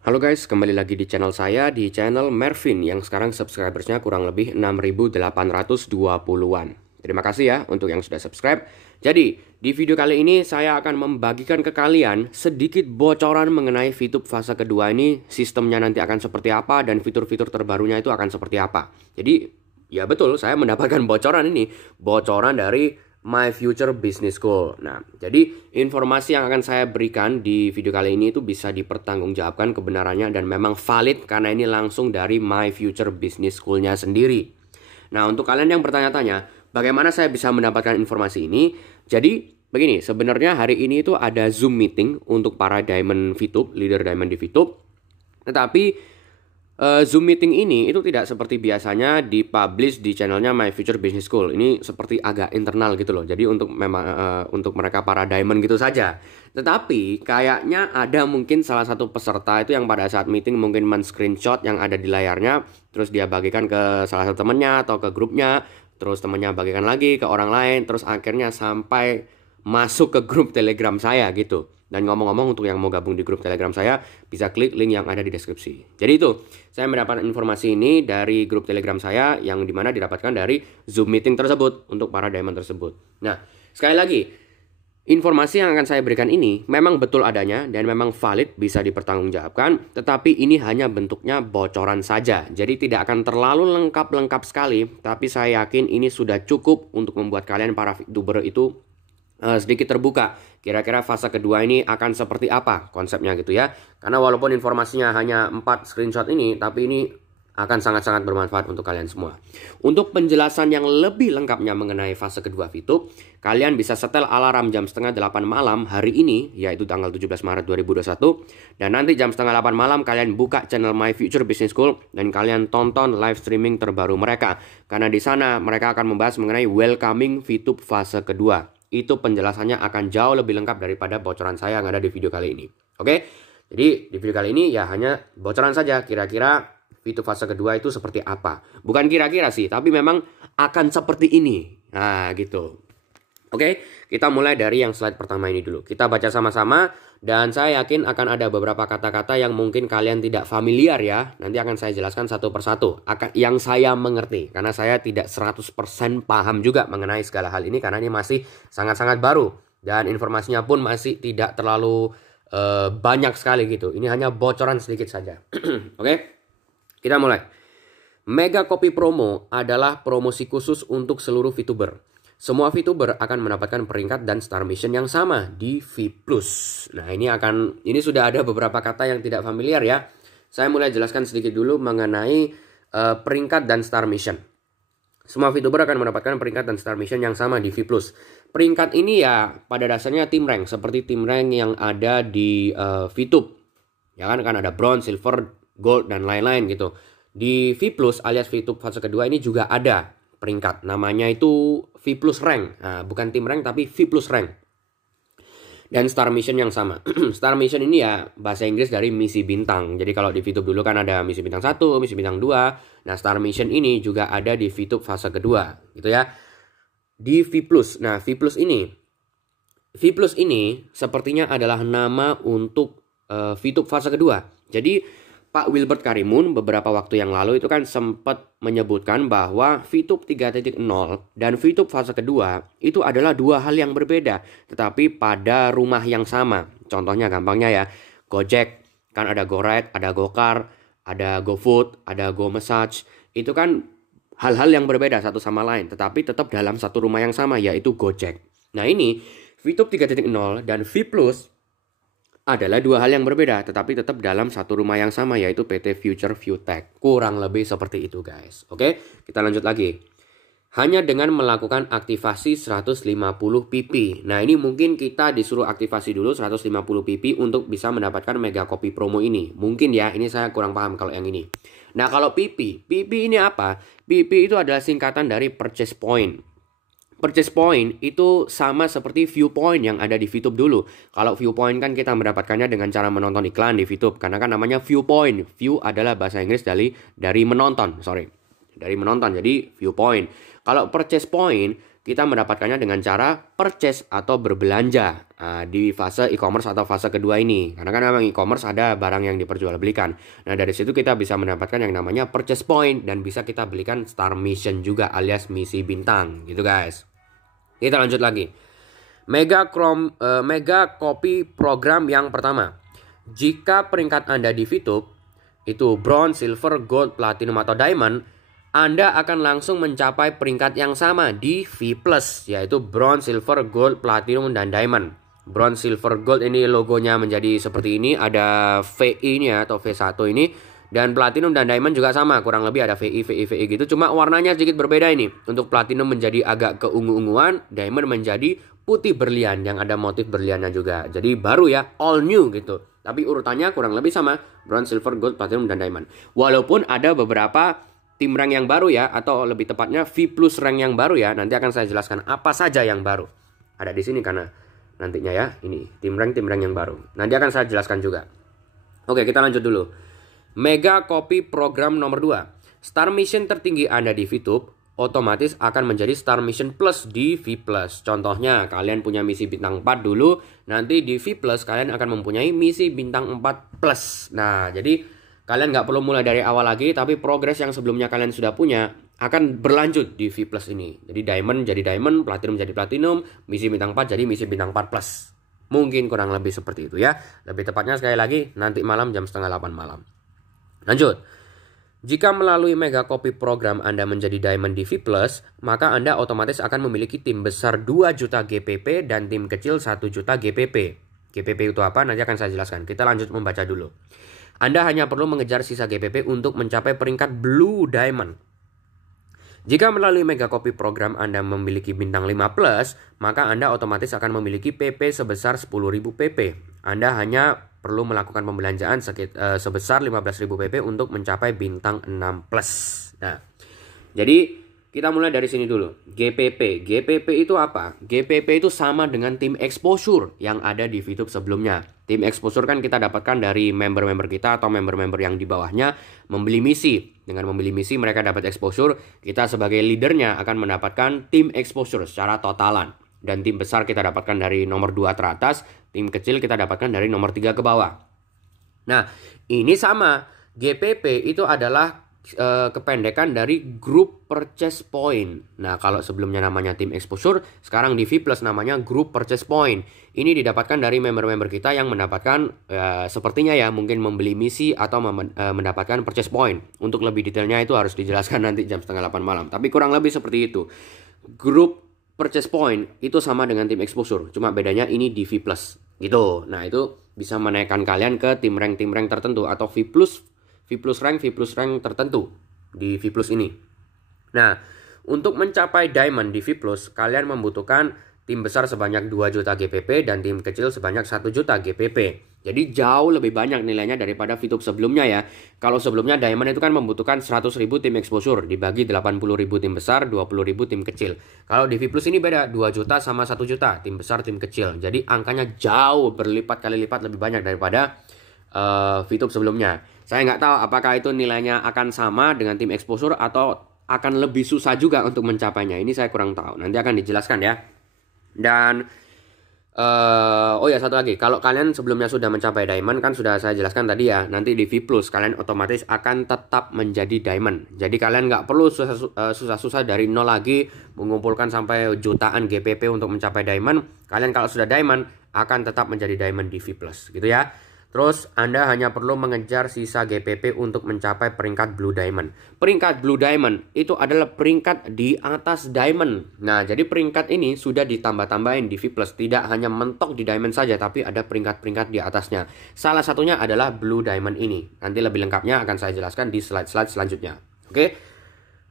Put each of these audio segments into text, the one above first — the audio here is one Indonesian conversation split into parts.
Halo guys, kembali lagi di channel saya, di channel Mervin yang sekarang subscribersnya kurang lebih 6.820-an. Terima kasih ya untuk yang sudah subscribe. Jadi, di video kali ini saya akan membagikan ke kalian sedikit bocoran mengenai VTube fase kedua ini, sistemnya nanti akan seperti apa dan fitur-fitur terbarunya itu akan seperti apa. Jadi, ya betul, saya mendapatkan bocoran ini, bocoran dari My Future Business School. Nah, jadi informasi yang akan saya berikan di video kali ini itu bisa dipertanggungjawabkan kebenarannya dan memang valid karena ini langsung dari My Future Business School-nya sendiri. Nah, untuk kalian yang bertanya-tanya, bagaimana saya bisa mendapatkan informasi ini? Jadi, begini, sebenarnya hari ini itu ada Zoom meeting untuk para Diamond VTube, leader Diamond di VTube. Tetapi Zoom meeting ini itu tidak seperti biasanya dipublish di channelnya My Future Business School. Ini seperti agak internal gitu loh. Jadi untuk memang untuk mereka para diamond gitu saja. Tetapi kayaknya ada mungkin salah satu peserta itu yang pada saat meeting mungkin men-screenshot yang ada di layarnya, terus dia bagikan ke salah satu temennya atau ke grupnya, terus temennya bagikan lagi ke orang lain, terus akhirnya sampai masuk ke grup Telegram saya gitu. Dan ngomong-ngomong, untuk yang mau gabung di grup Telegram saya, bisa klik link yang ada di deskripsi. Jadi itu, saya mendapatkan informasi ini dari grup Telegram saya yang dimana didapatkan dari Zoom meeting tersebut untuk para diamond tersebut. Nah, sekali lagi, informasi yang akan saya berikan ini memang betul adanya dan memang valid, bisa dipertanggungjawabkan, tetapi ini hanya bentuknya bocoran saja. Jadi tidak akan terlalu lengkap-lengkap sekali, tapi saya yakin ini sudah cukup untuk membuat kalian para VTuber itu sedikit terbuka. Kira-kira fase kedua ini akan seperti apa konsepnya gitu ya. Karena walaupun informasinya hanya 4 screenshot ini, tapi ini akan sangat-sangat bermanfaat untuk kalian semua. Untuk penjelasan yang lebih lengkapnya mengenai fase kedua VTube, kalian bisa setel alarm jam setengah 8 malam hari ini, yaitu tanggal 17 Maret 2021. Dan nanti jam setengah 8 malam kalian buka channel My Future Business School dan kalian tonton live streaming terbaru mereka. Karena di sana mereka akan membahas mengenai welcoming VTube fase kedua. Itu penjelasannya akan jauh lebih lengkap daripada bocoran saya yang ada di video kali ini. Oke, jadi di video kali ini ya hanya bocoran saja. Kira-kira VTube fase kedua itu seperti apa. Bukan kira-kira sih, tapi memang akan seperti ini. Nah gitu. Oke, kita mulai dari yang slide pertama ini dulu. Kita baca sama-sama dan saya yakin akan ada beberapa kata-kata yang mungkin kalian tidak familiar ya. Nanti akan saya jelaskan satu persatu. Yang saya mengerti. Karena saya tidak 100% paham juga mengenai segala hal ini. Karena ini masih sangat-sangat baru. Dan informasinya pun masih tidak terlalu banyak sekali gitu. Ini hanya bocoran sedikit saja. Oke, kita mulai. Mega Copy Promo adalah promosi khusus untuk seluruh VTuber. Semua VTuber akan mendapatkan peringkat dan star mission yang sama di V+. Nah, ini sudah ada beberapa kata yang tidak familiar ya. Saya mulai jelaskan sedikit dulu mengenai peringkat dan star mission. Semua VTuber akan mendapatkan peringkat dan star mission yang sama di V+. Peringkat ini ya pada dasarnya tim rank, seperti tim rank yang ada di VTube. Ya kan ada bronze, silver, gold dan lain-lain gitu. Di V+ alias VTube fase kedua ini juga ada peringkat, namanya itu V+ rank. Nah, bukan tim rank tapi V+ rank. Dan star mission yang sama. Star mission ini ya bahasa Inggris dari misi bintang. Jadi kalau di VTube dulu kan ada misi bintang 1, misi bintang 2. Nah, star mission ini juga ada di VTube fase kedua, gitu ya. Di V+. Nah, V+ ini sepertinya adalah nama untuk VTube fase kedua. Jadi Pak Wilbert Karimun beberapa waktu yang lalu itu kan sempat menyebutkan bahwa VTube 3.0 dan VTube fase kedua itu adalah dua hal yang berbeda, tetapi pada rumah yang sama. Contohnya gampangnya ya, Gojek, kan ada GoRide, ada GoCar, ada GoFood, ada GoMassage. Itu kan hal-hal yang berbeda satu sama lain, tetapi tetap dalam satu rumah yang sama, yaitu Gojek. Nah ini, VTube 3.0 dan V+ adalah dua hal yang berbeda, tetapi tetap dalam satu rumah yang sama, yaitu PT Future ViewTech. Kurang lebih seperti itu guys. Oke, kita lanjut lagi. Hanya dengan melakukan aktivasi 150 pp. Nah ini mungkin kita disuruh aktivasi dulu 150 pp untuk bisa mendapatkan mega copy promo ini. Mungkin ya, ini saya kurang paham kalau yang ini. Nah kalau pp ini apa? PP itu adalah singkatan dari purchase point. Purchase point itu sama seperti viewpoint yang ada di VTube dulu. Kalau viewpoint kan kita mendapatkannya dengan cara menonton iklan di VTube. Karena kan namanya viewpoint. View adalah bahasa Inggris dari menonton. Dari menonton, jadi viewpoint. Kalau purchase point, kita mendapatkannya dengan cara purchase atau berbelanja di fase e-commerce atau fase kedua ini. Karena kan memang e-commerce ada barang yang diperjualbelikan. Nah, dari situ kita bisa mendapatkan yang namanya purchase point dan bisa kita belikan star mission juga alias misi bintang gitu guys. Kita lanjut lagi. Mega copy program yang pertama. Jika peringkat Anda di VTube itu bronze, silver, gold, platinum atau diamond, Anda akan langsung mencapai peringkat yang sama di V+, yaitu bronze, silver, gold, platinum, dan diamond. Bronze, silver, gold ini logonya menjadi seperti ini, ada VI ini atau V1 ini, dan platinum dan diamond juga sama, kurang lebih ada VI gitu, cuma warnanya sedikit berbeda ini. Untuk platinum menjadi agak keungu-unguan, diamond menjadi putih berlian yang ada motif berliannya juga. Jadi baru ya, all new gitu. Tapi urutannya kurang lebih sama, bronze, silver, gold, platinum, dan diamond. Walaupun ada beberapa tim rank yang baru ya, atau lebih tepatnya V+ rank yang baru ya. Nanti akan saya jelaskan apa saja yang baru. Ada di sini karena nantinya ya, ini tim rank yang baru. Nanti akan saya jelaskan juga. Oke, kita lanjut dulu. Mega copy program nomor 2. Star mission tertinggi Anda di VTube otomatis akan menjadi Star Mission Plus di V+. Contohnya, kalian punya misi bintang 4 dulu, nanti di V+, kalian akan mempunyai misi bintang 4 Plus. Nah, jadi kalian nggak perlu mulai dari awal lagi, tapi progres yang sebelumnya kalian sudah punya akan berlanjut di V+ ini. Jadi diamond jadi diamond, platinum jadi platinum, misi bintang 4 jadi misi bintang 4 Plus. Mungkin kurang lebih seperti itu ya. Lebih tepatnya sekali lagi, nanti malam jam 7:30 malam. Lanjut. Jika melalui mega copy program Anda menjadi diamond di V+, maka Anda otomatis akan memiliki tim besar 2 juta GPP dan tim kecil 1 juta GPP. GPP itu apa? Nanti akan saya jelaskan. Kita lanjut membaca dulu. Anda hanya perlu mengejar sisa GPP untuk mencapai peringkat Blue Diamond. Jika melalui mega copy program Anda memiliki bintang 5+, maka Anda otomatis akan memiliki PP sebesar 10.000 PP. Anda hanya perlu melakukan pembelanjaan sebesar 15.000 PP untuk mencapai bintang 6+. Nah, jadi kita mulai dari sini dulu. GPP. GPP itu apa? GPP itu sama dengan tim exposure yang ada di VTube sebelumnya. Tim exposure kan kita dapatkan dari member-member kita atau member-member yang di bawahnya membeli misi. Dengan membeli misi mereka dapat exposure. Kita sebagai leadernya akan mendapatkan tim exposure secara totalan. Dan tim besar kita dapatkan dari nomor 2 teratas. Tim kecil kita dapatkan dari nomor 3 ke bawah. Nah, ini sama. GPP itu adalah kependekan dari Group Purchase Point. Nah, kalau sebelumnya namanya tim exposure, sekarang di V+ namanya Group Purchase Point. Ini didapatkan dari member-member kita yang mendapatkan sepertinya ya mungkin membeli misi atau mendapatkan purchase point. Untuk lebih detailnya itu harus dijelaskan nanti jam 7:30 malam. Tapi kurang lebih seperti itu. Group Purchase Point itu sama dengan tim exposure, cuma bedanya ini di V+. Gitu. Nah, itu bisa menaikkan kalian ke tim rank tertentu atau V+ rank tertentu di V+ ini. Nah, untuk mencapai diamond di V+, kalian membutuhkan tim besar sebanyak 2 juta GPP dan tim kecil sebanyak 1 juta GPP. Jadi jauh lebih banyak nilainya daripada VTube sebelumnya ya. Kalau sebelumnya diamond itu kan membutuhkan 100.000 tim exposure dibagi 80.000 tim besar, 20.000 tim kecil. Kalau di V+ ini beda, 2 juta sama 1 juta tim besar, tim kecil. Jadi angkanya jauh berlipat kali lipat lebih banyak daripada VTube sebelumnya. Saya nggak tahu apakah itu nilainya akan sama dengan tim exposure atau akan lebih susah juga untuk mencapainya. Ini saya kurang tahu. Nanti akan dijelaskan ya. Dan oh ya, satu lagi, kalau kalian sebelumnya sudah mencapai diamond kan sudah saya jelaskan tadi ya, nanti di V+ kalian otomatis akan tetap menjadi diamond. Jadi kalian nggak perlu susah-susah dari nol lagi mengumpulkan sampai jutaan GPP untuk mencapai diamond. Kalian kalau sudah diamond akan tetap menjadi diamond di V+, gitu ya. Terus Anda hanya perlu mengejar sisa GPP untuk mencapai peringkat Blue Diamond. Peringkat Blue Diamond itu adalah peringkat di atas Diamond. Nah, jadi peringkat ini sudah ditambah-tambahin di V+. Tidak hanya mentok di Diamond saja, tapi ada peringkat-peringkat di atasnya. Salah satunya adalah Blue Diamond ini. Nanti lebih lengkapnya akan saya jelaskan di slide-slide selanjutnya. Oke.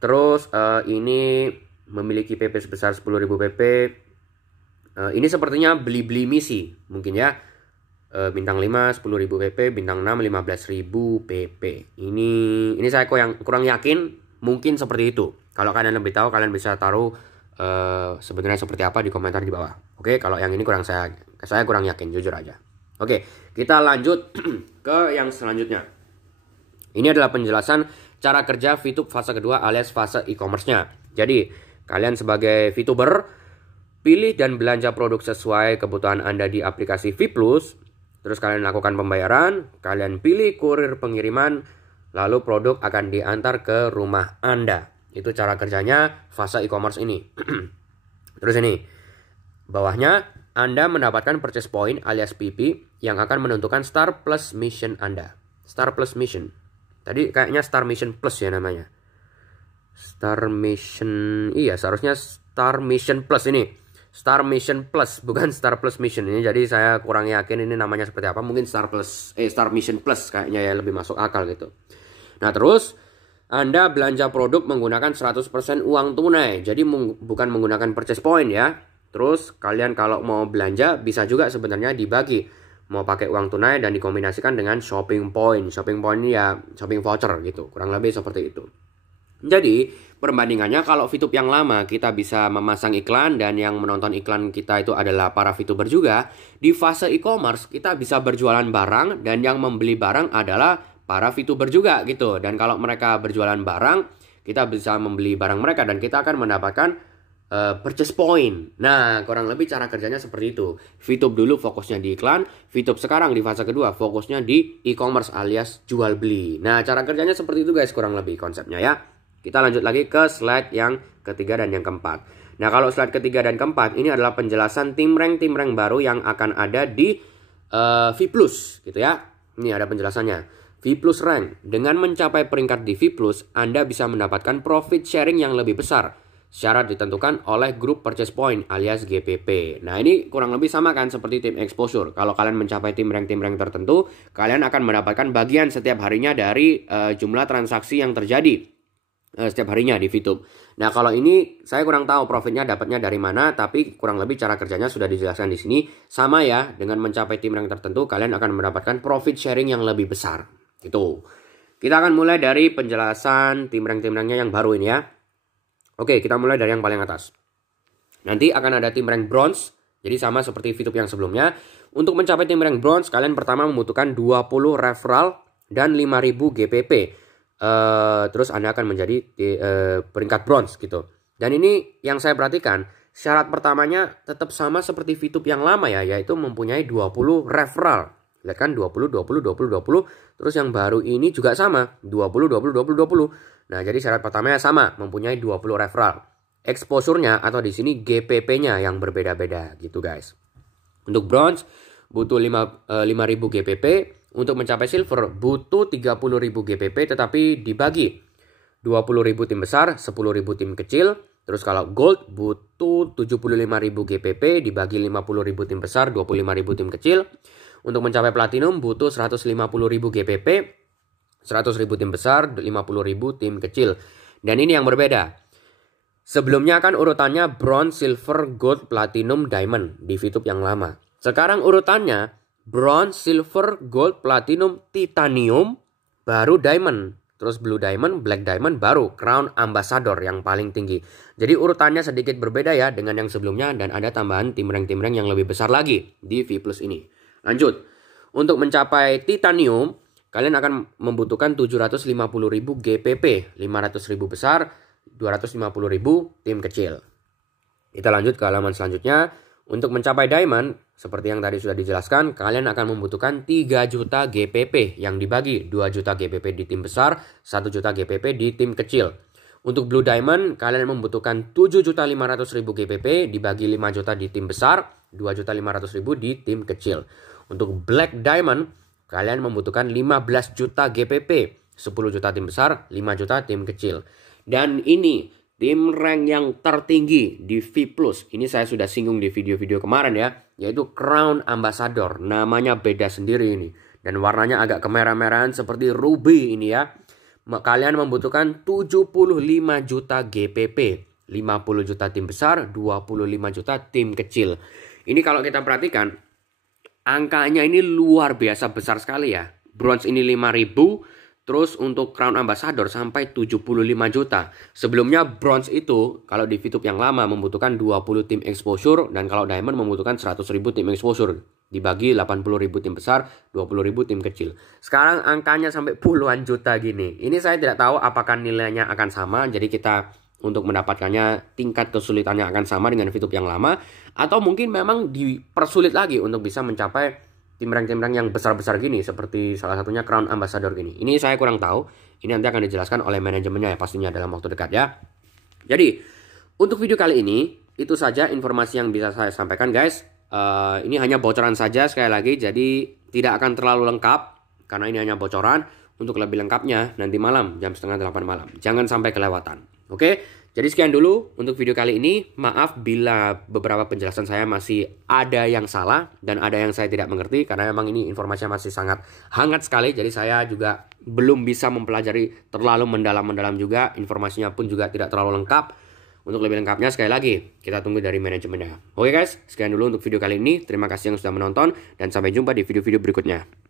Terus ini memiliki PP sebesar 10.000 PP. Ini sepertinya beli-beli misi mungkin ya. Bintang 5 10.000 PP, bintang 6 15.000 PP. Ini saya kurang yakin, mungkin seperti itu. Kalau kalian lebih tahu, kalian bisa taruh sebenarnya seperti apa di komentar di bawah. Oke, kalau yang ini saya kurang yakin, jujur aja. Oke, kita lanjut ke yang selanjutnya. Ini adalah penjelasan cara kerja VTube fase kedua alias fase e-commerce-nya. Jadi, Kalian sebagai VTuber, pilih dan belanja produk sesuai kebutuhan Anda di aplikasi V+. Terus kalian lakukan pembayaran, kalian pilih kurir pengiriman, lalu produk akan diantar ke rumah Anda. Itu cara kerjanya Fasa e-commerce ini. Terus ini, bawahnya Anda mendapatkan purchase point alias PP yang akan menentukan Star Plus Mission Anda. Star Plus Mission. Tadi kayaknya Star Mission Plus ya namanya. Star Mission, iya seharusnya Star Mission Plus ini. Star Mission Plus, bukan Star Plus Mission ini. Jadi saya kurang yakin ini namanya seperti apa. Mungkin Star Mission Plus kayaknya ya, lebih masuk akal gitu. Nah terus Anda belanja produk menggunakan 100% uang tunai. Jadi bukan menggunakan purchase point ya. Terus kalian kalau mau belanja bisa juga sebenarnya dibagi. Mau pakai uang tunai dan dikombinasikan dengan shopping point. Shopping point ini ya shopping voucher gitu. Kurang lebih seperti itu. Jadi perbandingannya kalau VTube yang lama kita bisa memasang iklan dan yang menonton iklan kita itu adalah para VTuber juga. Di fase e-commerce kita bisa berjualan barang dan yang membeli barang adalah para VTuber juga gitu. Dan kalau mereka berjualan barang, kita bisa membeli barang mereka dan kita akan mendapatkan purchase point. Nah, kurang lebih cara kerjanya seperti itu. VTube dulu fokusnya di iklan, VTube sekarang di fase kedua fokusnya di e-commerce alias jual beli. Nah, cara kerjanya seperti itu guys, kurang lebih konsepnya ya. Kita lanjut lagi ke slide yang ketiga dan yang keempat. Nah, kalau slide ketiga dan keempat ini adalah penjelasan tim rank baru yang akan ada di V+, gitu ya. Ini ada penjelasannya. V+ rank. Dengan mencapai peringkat di V+, Anda bisa mendapatkan profit sharing yang lebih besar. Syarat ditentukan oleh grup purchase point alias GPP. Nah, ini kurang lebih sama kan seperti tim exposure. Kalau kalian mencapai tim rank tertentu, kalian akan mendapatkan bagian setiap harinya dari jumlah transaksi yang terjadi setiap harinya di VTube. Nah, kalau ini saya kurang tahu profitnya dapatnya dari mana, tapi kurang lebih cara kerjanya sudah dijelaskan di sini. Sama ya, dengan mencapai tim rank tertentu, kalian akan mendapatkan profit sharing yang lebih besar. Gitu. Kita akan mulai dari penjelasan tim rank-nya yang baru ini ya. Oke, kita mulai dari yang paling atas. Nanti akan ada tim rank bronze, jadi sama seperti VTube yang sebelumnya. Untuk mencapai tim rank bronze, kalian pertama membutuhkan 20 referral dan 5.000 GPP. Terus Anda akan menjadi peringkat bronze gitu. Dan ini yang saya perhatikan, syarat pertamanya tetap sama seperti VTube yang lama ya, yaitu mempunyai 20 referral. Lihat kan 20. Terus yang baru ini juga sama, 20. Nah, jadi syarat pertamanya sama, mempunyai 20 referral. Exposure-nya atau di sini GPP-nya yang berbeda-beda gitu guys. Untuk bronze butuh 5.000 GPP. Untuk mencapai silver butuh 30.000 GPP tetapi dibagi 20.000 tim besar, 10.000 tim kecil. Terus kalau gold butuh 75.000 GPP dibagi 50.000 tim besar, 25.000 tim kecil. Untuk mencapai platinum butuh 150.000 GPP, 100.000 tim besar, 50.000 tim kecil. Dan ini yang berbeda. Sebelumnya kan urutannya bronze, silver, gold, platinum, diamond di VTube yang lama. Sekarang urutannya bronze, silver, gold, platinum, titanium, baru diamond. Terus blue diamond, black diamond, baru crown ambassador yang paling tinggi. Jadi urutannya sedikit berbeda ya dengan yang sebelumnya. Dan ada tambahan tim rank yang lebih besar lagi di V+ ini. Lanjut. Untuk mencapai titanium, kalian akan membutuhkan 750.000 GPP. 500.000 besar, 250.000 tim kecil. Kita lanjut ke halaman selanjutnya. Untuk mencapai diamond, seperti yang tadi sudah dijelaskan, kalian akan membutuhkan 3 juta GPP yang dibagi 2 juta GPP di tim besar, 1 juta GPP di tim kecil. Untuk blue diamond, kalian membutuhkan 7.500.000 GPP dibagi 5 juta di tim besar, 2.500.000 di tim kecil. Untuk black diamond, kalian membutuhkan 15 juta GPP, 10 juta tim besar, 5 juta tim kecil. Dan ini tim rank yang tertinggi di V+. Ini saya sudah singgung di video-video kemarin ya. Yaitu Crown Ambassador. Namanya beda sendiri ini. Dan warnanya agak kemerah-merahan seperti ruby ini ya. Kalian membutuhkan 75 juta GPP. 50 juta tim besar, 25 juta tim kecil. Ini kalau kita perhatikan, angkanya ini luar biasa besar sekali ya. Bronze ini 5.000. Terus untuk Crown Ambassador sampai 75 juta. Sebelumnya bronze itu kalau di VTube yang lama membutuhkan 20 tim exposure. Dan kalau diamond membutuhkan 100.000 tim exposure. Dibagi 80.000 tim besar, 20.000 tim kecil. Sekarang angkanya sampai puluhan juta gini. Ini saya tidak tahu apakah nilainya akan sama. Jadi kita untuk mendapatkannya tingkat kesulitannya akan sama dengan VTube yang lama, atau mungkin memang dipersulit lagi untuk bisa mencapai tim rank yang besar-besar gini, seperti salah satunya Crown Ambassador gini. Ini saya kurang tahu, ini nanti akan dijelaskan oleh manajemennya ya pastinya dalam waktu dekat ya. Jadi untuk video kali ini itu saja informasi yang bisa saya sampaikan guys. Ini hanya bocoran saja sekali lagi, jadi tidak akan terlalu lengkap karena ini hanya bocoran. Untuk lebih lengkapnya nanti malam jam 7:30 malam. Jangan sampai kelewatan. Oke, jadi sekian dulu untuk video kali ini. Maaf bila beberapa penjelasan saya masih ada yang salah dan ada yang saya tidak mengerti, karena memang ini informasinya masih sangat hangat sekali. Jadi saya juga belum bisa mempelajari terlalu mendalam-mendalam juga. Informasinya pun juga tidak terlalu lengkap. Untuk lebih lengkapnya sekali lagi kita tunggu dari manajemennya. Oke guys, sekian dulu untuk video kali ini. Terima kasih yang sudah menonton dan sampai jumpa di video-video berikutnya.